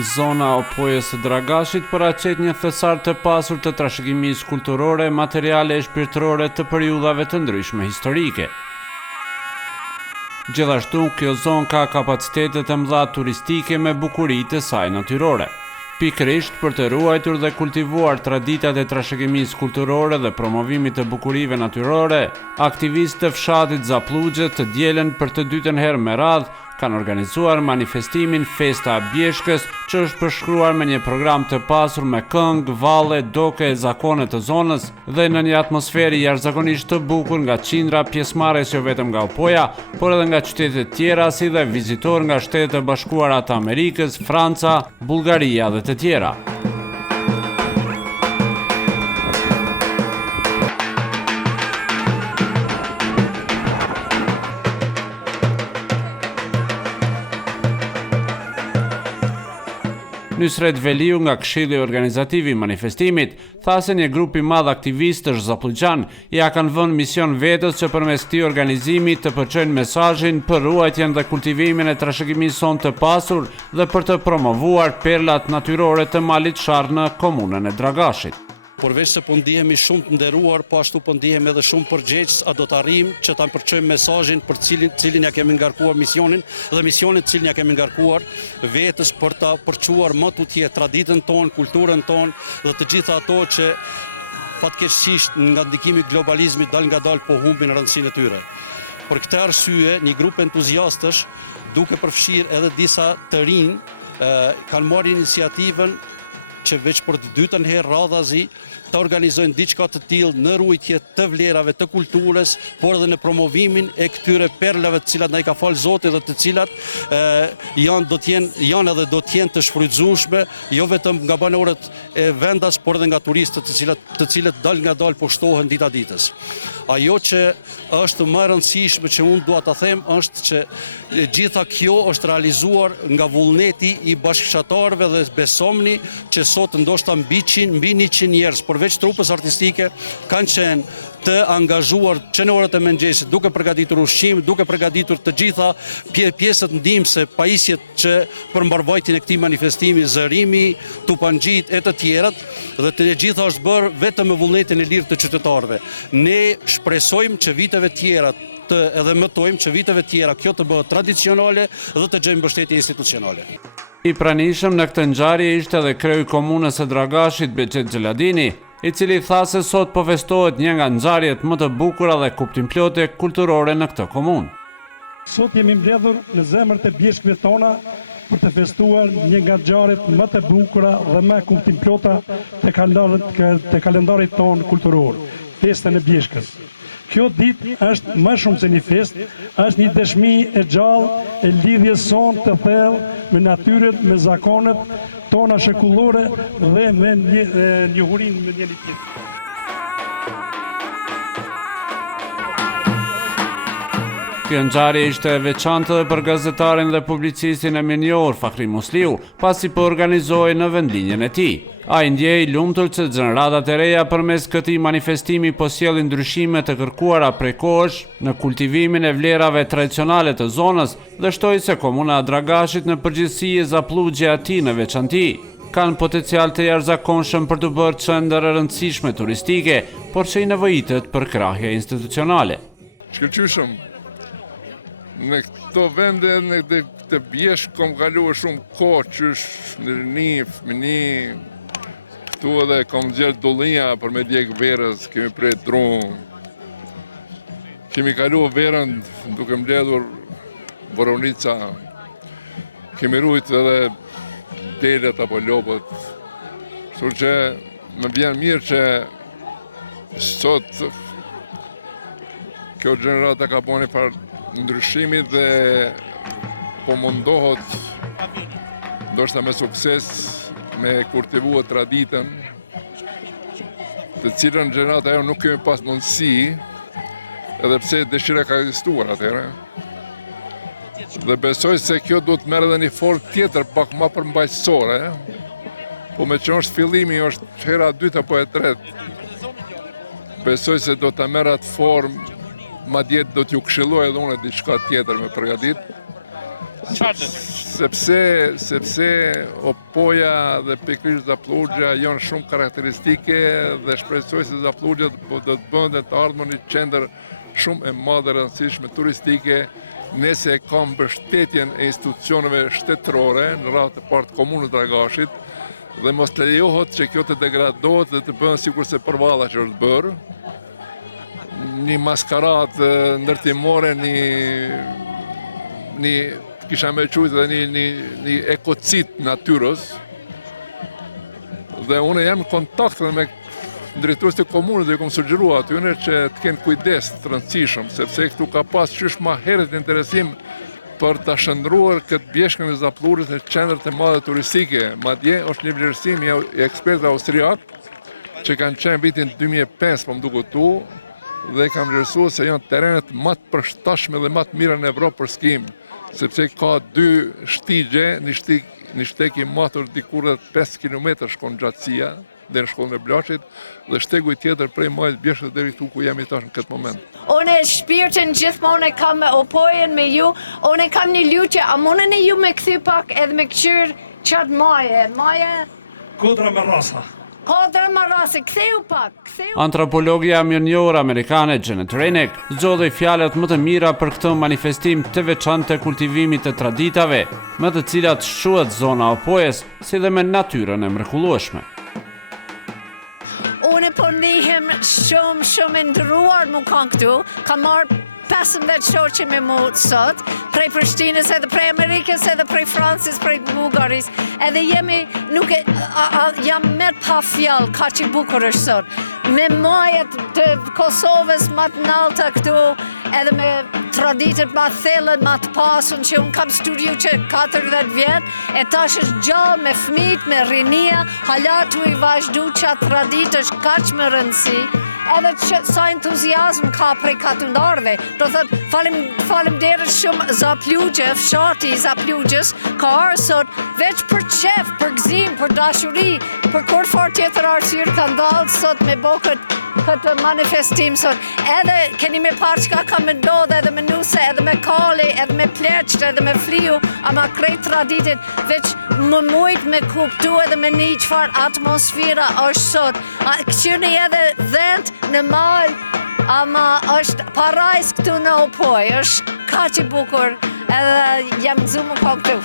Zona opojës së Dragashit paraqet një thesar të pasur të trashëgimisë kulturore, materiale e shpirtërore të periudhave të ndryshme historike. Gjithashtu, kjo zonë ka kapacitete të mëdha turistike me bukuritë e saj natyrore. Pikërisht për të ruajtur dhe kultivuar traditat e trashëgimisë kulturore dhe promovimit të bukurive natyrore, aktivistë të fshatit Zapluxhe të dielën për të dytën herë me radhë kanë organizuar manifestimin Festa e Bjeshkës, që është përshkruar me një program të pasur me këngë, valle, doke e zakone të zonës dhe në një atmosferë jashtëzakonisht të bukur nga qindra pjesëmarrës jo vetëm nga Opoja, por edhe nga qytete tjera si dhe vizitorë nga Shtetet e Bashkuara të Amerikës, Franca, Bullgaria dhe të tjera. Nusret Veliu nga Këshilli Organizativ i manifestimit tha se një grup i madh aktivistësh zapluxhan ja kanë vënë mision vetes që përmes këtij organizimi të përçojnë mesazhin për ruajtjen dhe kultivimin e trashëgimisë sonë të pasur dhe për të promovuar perlat natyrore të malit Sharr në komunën e Dragashit. Përveç se po ndihemi shumë të nderuar, po ashtu po ndihemi edhe shumë përgjegjës, a do të arrijmë që ta përçojmë mesazhin për cilin ja kemi ngarkuar misionin dhe misionin cilin ja kemi ngarkuar vetes për ta përçuar më tutje traditën tonë, kulturën tonë dhe të gjitha ato që fatkeqësisht nga ndikimi i globalizmit dal po humbin rëndësinë e tyre. Për këtë arsye, një grup entuziastësh, duke përfshirë edhe disa të rinj, kanë marrë iniciativën që veç për të dytën herë radhazi të organizojnë diçka të tillë në ruajtje të vlerave të kulturës, por edhe në promovimin e këtyre perlave të cilat na i ka falë Zoti dhe të cilat janë edhe do të jenë të shfrytzueshme, jo vetëm nga banorët e vendas, por edhe nga turistët të cilët dal nga dal po shtohen dita ditës. Ajo që është më e rëndësishme që unë dua ta them është që gjitha kjo është realizuar nga vullneti i bashkëshatarëve dhe besomni që sot ndoshta mbi 100 njerëz përveç trupës artistike kanë qenë të angazhuar që në orët e mëngjesit, duke përgatitur ushqim, duke përgatitur të gjitha pjesët ndihmëse, pajisjet që për mbarvajtjen e këtij manifestimi, zërimi, tupanxhit e të tjerat, dhe të gjitha është bërë vetëm me vullnetin e lirë të qytetarëve. Ne shpresojmë që viteve tjera edhe mëtojmë që viteve tjera kjo të bëhet tradicionale dhe të gjejmë mbështetje institucionale. I pranishëm në këtë ngjarje ishte edhe kreu i komunës së Dragashit Bexhet Xheladini, i cili tha se sot po festohet një nga ngjarjet më të bukura dhe kuptimplote kulturore në këtë komunë. Sot jemi mbledhur në zemrat e bjeshkëve tona për të festuar një nga ngjarjet më të bukura dhe më kuptimplota të kalendarit ton kulturor, festën e Bjeshkës. Kjo ditë është më shumë se një fest, është një dëshmi e gjallë e lidhjes sonë të thellë me natyrën, me zakonet tona shekullore dhe me njohurinë me njëri tjetrin. Kjo ngjarje ishte e veçantë edhe për gazetarin dhe publicistin e mirënjohur Fakhri Musliu, pasi po organizoi në vendlinjen e tij. Ai ndjej lumtur që gjeneratat e reja përmes këtij manifestimi po sjellin ndryshime të kërkuara prej kohësh në kultivimin e vlerave tradicionale të zonës dhe shtoi se komuna e Dragashit në përgjithësi e Zapluxhe e tij në veçanti kanë potencial të jashtëzakonshëm për të bërë qendër e rëndësishme turistike, por që i nevojitet për krahje institucionale. Shkëlqyshëm. Në këto vende, në të Bjeshkë, kom kaluar shumë kohë qysh në rini, fëmini, këtu edhe kom gjerë dollinja për me djeg verës, kemi prej drunë. Kemi kaluar verën duke mbledhur borovnica, kemi rujt edhe delet apo lopët. Kështu që më vjen mirë që sot kjo gjenerata ka bënë farë ndryshimi dhe po mundohet ndoshta me sukses me kultivuar traditën, të cilën gjenerata ajo nuk kemi pas mundësi, edhe pse dëshira ka ekzistuar atëherë. Dhe besoj se kjo duhet merr edhe një formë tjetër pak më përmbajtësore, po me që është fillimi, është hera e dytë apo e tretë. Besoj se do ta merr atë formë, madje do t'ju këshilloj edhe unë diçka tjetër me përgatit, Sepse Opoja dhe pikërisht Zapluxha janë shumë karakteristike dhe shpresoj se Zapluxha do të bëndet të ardhmen një qendër shumë e madhe rëndësishme turistike, nëse ka mbështetjen e institucioneve shtetërore në radhë të partë komunës Dragashit dhe mos lejohet që kjo të degradohet dhe të bëhen sikur se përvalla që është bërë. Një maskarat ndërtimore, një kisha me qujtë dhe një ekocit natyrës. Dhe unë jam në kontakt dhe me drejtues të komunës dhe ju kom sugjerua atyre që të kenë kujdes të rëndësishëm, sepse këtu ka pas qysh ma herët interesim për të shëndruar këtë bjeshkën e Zapluxhës në qendrët e madhe turistike. Madje është një vlerësim i ekspertëve austriak që kanë qenë vitin 2005 më duket tu dhe kanë vlerësuar se janë terrenet më të përshtatshme dhe më të mira në Evropë për skim, sepse ka 2 shtigje, një shteg i matur diku rreth 5 km shkon gjatësia dhe në shkollën e Blaçit dhe shtegu i tjetër prej majit Bjeshkës deri këtu ku jemi tash në këtë moment. Unë shpirtin gjithmonë e kam me Opojën me ju, unë kam një lutje, a mundeni ju me kthy pak edhe me kqyr qatë maje? Kodra me rasa. Kodra me rasa, ktheu pak, ktheu. Antropologja mirënjohur amerikane Janet Reineck zgjodhi fjalët më të mira për këtë manifestim të veçantë të kultivimit të traditave, me të cilat shquhet zona Opojës si dhe me natyrën e mrekullueshme. Unë po ndihem shumë ndëruar mu kanë këtu, kam marrë 15 shoqe me mu sot, prej Prishtinës edhe prej Amerikës edhe prej Francës, prej Bullgaris, edhe jam merr pa fjallë ka që bukur është sot. Me majet të Kosovës më të nalta këtu, edhe me traditët më thellën, më të pasun që unë kam studiu që 40 vjet, e tash është gjallë me fëmijët, me rinia, hala tu i vazhdu që traditë është kaq më rëndësi, edhe që sa entuziazm ka prej katundarve. Do thot, faleminderit shumë Zapluxhe, fshati i Zapluxhës, ka arë sot veç për qef, për gzim, për dashuri, për kur fort tjetër arsyrë ka ndalë sot me bo këtë manifestim sot. Edhe keni me parë qka ka me ndodhe edhe me nuse, edhe me kali, edhe me pleqt, edhe me fliu, ama krejt traditit, veç më mujt me kuptu edhe me një qfar atmosfera është sot. Këshirni edhe dhent në mal, ama është parajs këtu në Opojë, është ka që bukur, edhe jam zumë ka këtu.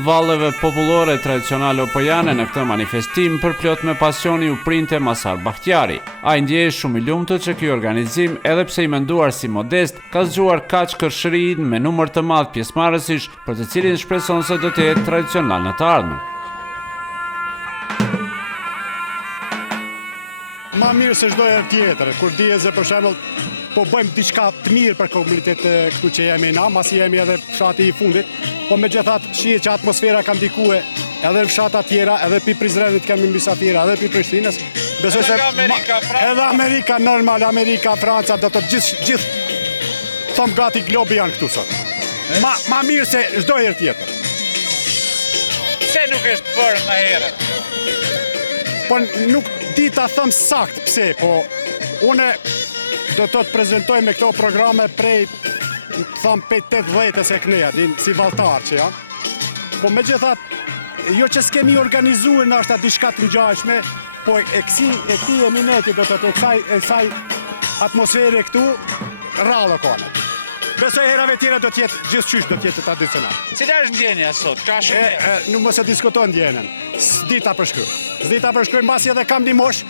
Valleve popullore tradicionale opojane në këtë manifestim përplot me pasioni u printe Masar Bahtjari. Ai ndjej shumë i lumtur që ky organizim, edhe pse i menduar si modest, ka zgjuar kaq kërshëri me numër të madh pjesëmarrësish, për të cilin shpreson se do të jetë tradicional në të ardhmen. Ma mirë se çdo herë tjetër, kur dihet se për shembull po bëjmë diçka të mirë për komunitetin këtu që jemi na, masi jemi edhe fshati i fundit, po megjithatë shihet që atmosfera ka ndikue edhe në fshata tjera, edhe pi Prizrenit kemi mysafira, edhe pi Prishtinës. Besoj se edhe Amerika normal, Amerika, Franca, do të gjithë thom gati globi janë këtu sot. Ma mirë se çdo herë tjetër. Pse nuk është bërë më herët? Po nuk di ta them sakt pse, po unë do të prezentoj me këto programe prej, thëmë, 5-8 e këneja, si valtar që janë. Po me gjithat, jo që s'kemi organizuar në ashta diçka të ngjashme, po e këti emineti, do të të kësaj atmosfere këtu, rrallë kone. Besoj herave tjera do t'jetë gjithë qysh do t'jetë tradicional. Cila është ndjenja sot? Ka shumë? Nuk më se diskuton ndjenjen. S'dita përshkryj. S'dita përshkryj, mbasi edhe kam një mosh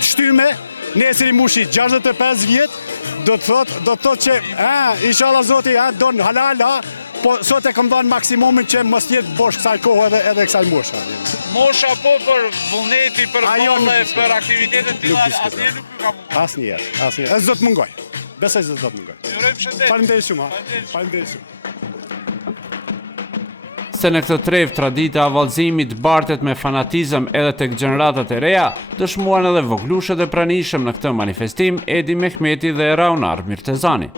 të shtyme, nesër i mushi 65 vjet, do të thot që, inshallah zoti, don hala, po sot e kam dhënë maksimumin që mos jetë bosh kësaj kohë edhe kësaj moshe. Mosha po për vullneti, për kolle, për aktivitetet tilla, asnjëherë nuk ka munguar. Asnjëherë. E zot mungoj. Besoj se zot mungoj. Faleminderit shumë. Faleminderit shumë. Se në këtë trev tradita avallëzimit bartet me fanatizëm edhe tek gjeneratat e reja, dëshmuan edhe voglushët e pranishëm në këtë manifestim Edi Mehmeti dhe Raunar Mirtezani.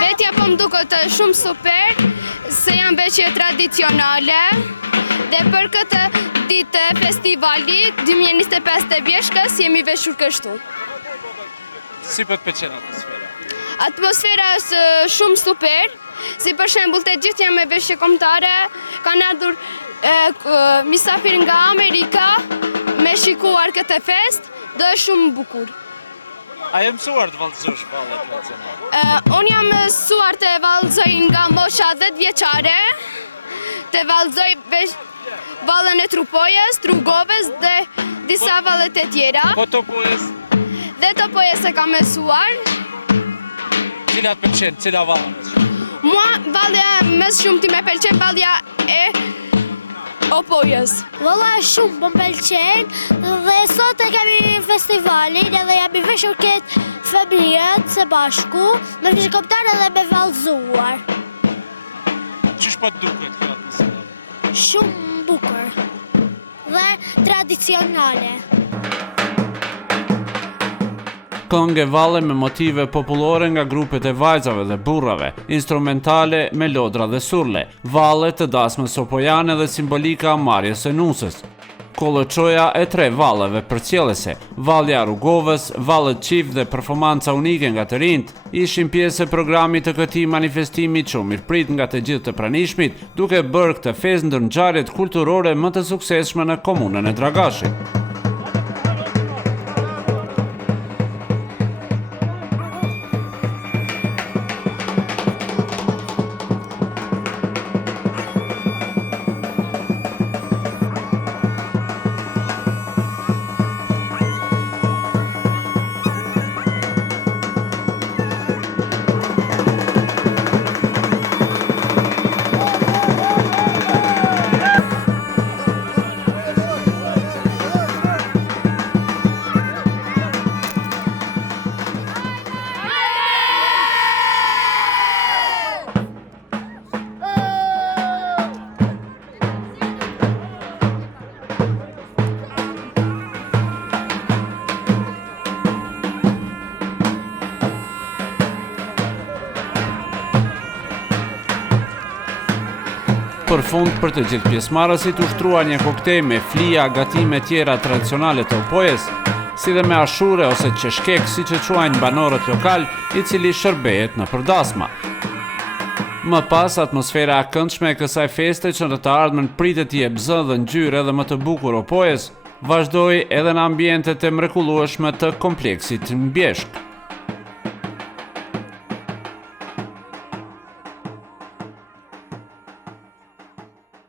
Vetja po më duket shumë super, se janë veçje tradicionale dhe për këtë ditë festivali 2025 të Bjeshkës jemi veshur kështu. Si për të pëlqen atmosfera? Atmosfera është shumë super, si për shembull të gjithë janë me veshje kombëtare, kanë ardhur misafir nga Amerika me shikuar këtë fest, do është shumë bukur. A je mësuar të vallëzosh vallet tradicionale? Unë jam mësuar të vallëzoj nga mosha 10 vjeçare, të vallëzoj vallën e Trupojës, Trugovës dhe disa vallet e tjera. Po Topojës? Dhe Topojës e kam mësuar. Cila të pëlqen, cila valla më shumë? Mua vallja më shumë ti më pëlqen vallja e Opojës. Valla shumë më pëlqen dhe sot e kemi festivalin edhe jam i veshur këtë familjet së bashku me veshje kombëtare dhe me vallëzuar. Qysh po të duket kjo atmosferë? Shumë bukur dhe tradicionale. Këngë valle me motive popullore nga grupet e vajzave dhe burrave, instrumentale me lodra dhe surle, valle të dasmës sopojane dhe simbolika marrjes së nusës. Kolloçoja e 3 valleve përcjellëse, vallja Rugovës, vallet çift dhe performanca unike nga të rinjt, ishin pjesë e programit të këtij manifestimi që u mirëprit nga të gjithë të pranishmit, duke bërë këtë festë ndër ngjarjet kulturore më të suksesshme në komunën e Dragashit. Për fund, për të gjithë pjesëmarrësit ushtruar një koktejl me flija, gatime tjera tradicionale të Opojës, si dhe me ashure ose qeshkek, siç e quajnë banorët lokal, i cili shërbehet në përdasma. Më pas, atmosfera e këndshme e kësaj feste që në të ardhmen pritet të jep zë dhe ngjyrë edhe më të bukur Opojës, vazhdoi edhe në ambientet e mrekullueshme të kompleksit Mbjeshk.